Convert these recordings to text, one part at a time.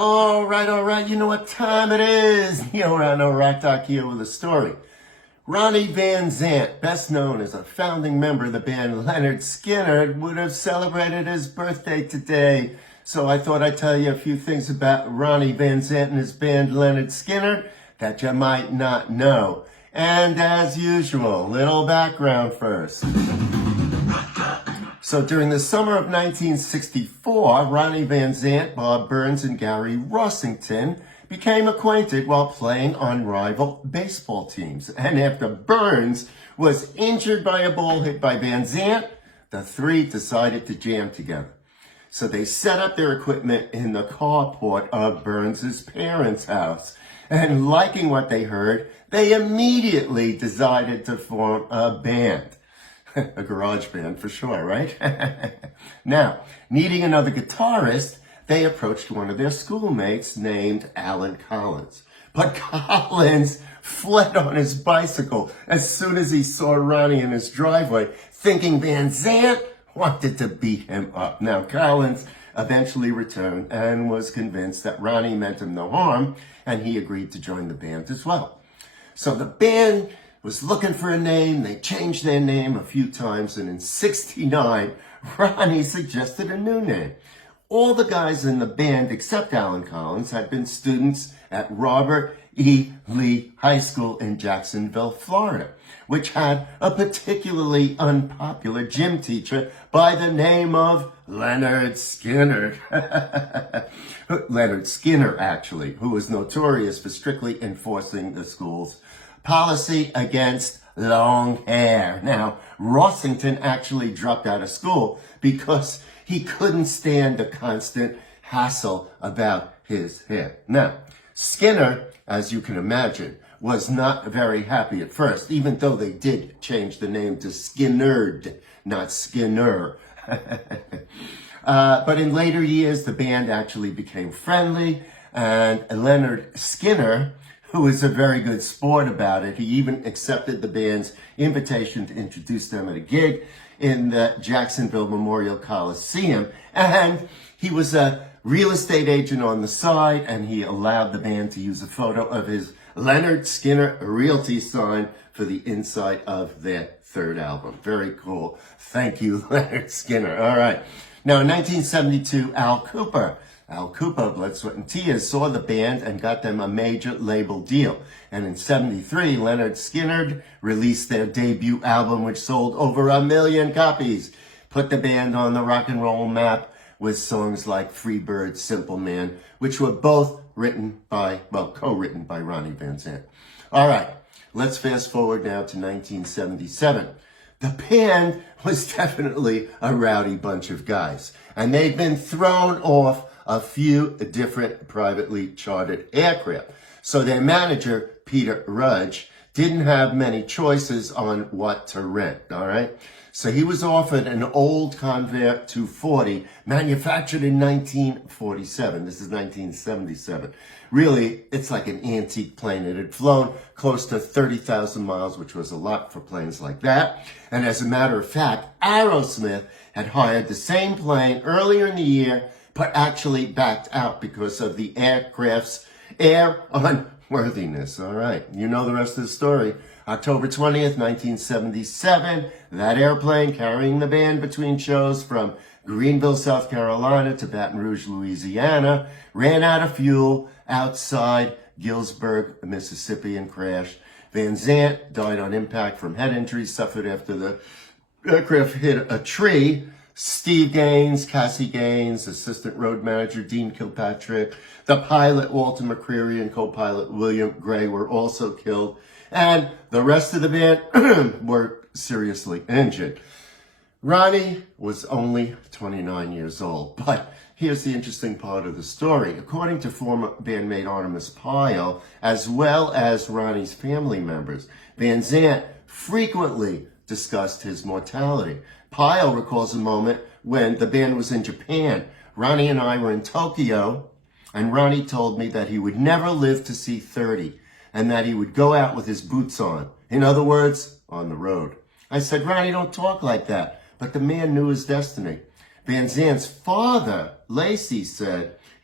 All right. You know what time it is. Neil Rano Rat Doc here with a story. Ronnie Van Zant, best known as a founding member of the band Lynyrd Skynyrd, would have celebrated his birthday today. So I thought I'd tell you a few things about Ronnie Van Zant and his band Lynyrd Skynyrd that you might not know. And as usual, little background first. So during the summer of 1964, Ronnie Van Zant, Bob Burns, and Gary Rossington became acquainted while playing on rival baseball teams. And after Burns was injured by a ball hit by Van Zant, the three decided to jam together. So they set up their equipment in the carport of Burns' parents' house. And liking what they heard, they immediately decided to form a band. A garage band for sure, right? Now, needing another guitarist, they approached one of their schoolmates named Alan Collins. But Collins fled on his bicycle as soon as he saw Ronnie in his driveway, thinking Van Zant wanted to beat him up. Now, Collins eventually returned and was convinced that Ronnie meant him no harm, and he agreed to join the band as well. So the band was looking for a name. They changed their name a few times, and in '69, Ronnie suggested a new name. All the guys in the band, except Alan Collins, had been students at Robert E. Lee High School in Jacksonville, Florida, which had a particularly unpopular gym teacher by the name of Lynyrd Skynyrd. Lynyrd Skynyrd, actually, who was notorious for strictly enforcing the school's policy against long hair. Now, Rossington actually dropped out of school because he couldn't stand the constant hassle about his hair. Now, Skynyrd, as you can imagine, was not very happy at first, even though they did change the name to Skynyrd, not Skinner. But in later years, the band actually became friendly, and Lynyrd Skynyrd, who was a very good sport about it, he even accepted the band's invitation to introduce them at a gig in the Jacksonville Memorial Coliseum. And he was a real estate agent on the side, and he allowed the band to use a photo of his Lynyrd Skynyrd Realty sign for the inside of their third album. Very cool. Thank you, Lynyrd Skynyrd. All right. Now, in 1972, Al Kooper, Blood, Sweat, and Tears, saw the band and got them a major label deal. And in '73, Lynyrd Skynyrd released their debut album, which sold over 1 million copies. Put the band on the rock and roll map with songs like Free Bird, Simple Man, which were both co-written by Ronnie Van Zant. All right, let's fast forward now to 1977. The band was definitely a rowdy bunch of guys, and they'd been thrown off a few different privately chartered aircraft. So their manager, Peter Rudge, didn't have many choices on what to rent, all right? So he was offered an old Convair 240 manufactured in 1947. This is 1977. Really, it's like an antique plane. It had flown close to 30,000 miles, which was a lot for planes like that. And as a matter of fact, Aerosmith had hired the same plane earlier in the year, but actually backed out because of the aircraft's air unworthiness. All right, you know the rest of the story. October 20th, 1977, that airplane carrying the band between shows from Greenville, South Carolina to Baton Rouge, Louisiana, ran out of fuel outside Gillsburg, Mississippi, and crashed. Van Zant died on impact from head injuries suffered after the aircraft hit a tree. Steve Gaines, Cassie Gaines, assistant road manager Dean Kilpatrick, the pilot Walter McCreary, and co-pilot William Gray were also killed. And the rest of the band were seriously injured. Ronnie was only 29 years old, but here's the interesting part of the story. According to former bandmate Artemis Pyle, as well as Ronnie's family members, Van Zant frequently discussed his mortality. Pyle recalls a moment when the band was in Japan. Ronnie and I were in Tokyo, and Ronnie told me that he would never live to see 30, and that he would go out with his boots on. In other words, on the road. I said, Ronnie, don't talk like that. But the man knew his destiny. Van Zant's father, Lacey,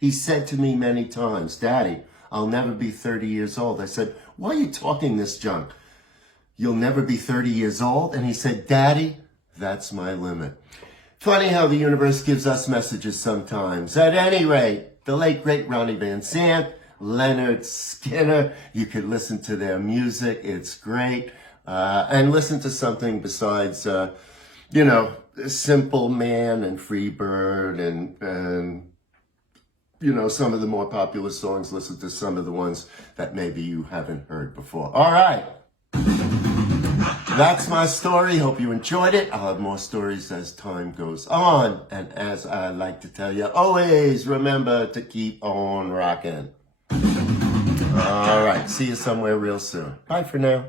he said to me many times, Daddy, I'll never be 30 years old. I said, why are you talking this junk? You'll never be 30 years old? And he said, Daddy, that's my limit. Funny how the universe gives us messages sometimes. At any rate, the late, great Ronnie Van Zant, Lynyrd Skynyrd, you could listen to their music. It's great. And listen to something besides, Simple Man and Free Bird and some of the more popular songs. Listen to some of the ones that maybe you haven't heard before. All right. That's my story. Hope you enjoyed it. I'll have more stories as time goes on. And as I like to tell you, always remember to keep on rocking. All right. See you somewhere real soon. Bye for now.